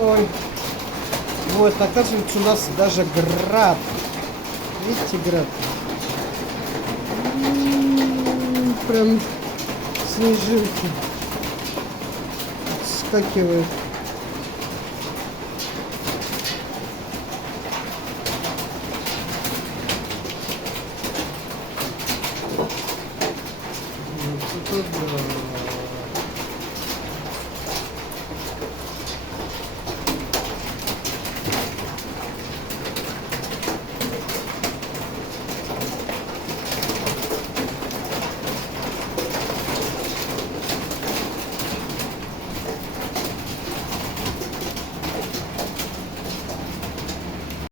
Ой. Вот, оказывается, у нас даже град. Видите, град? Прям снежинки скакивают. Вот это да.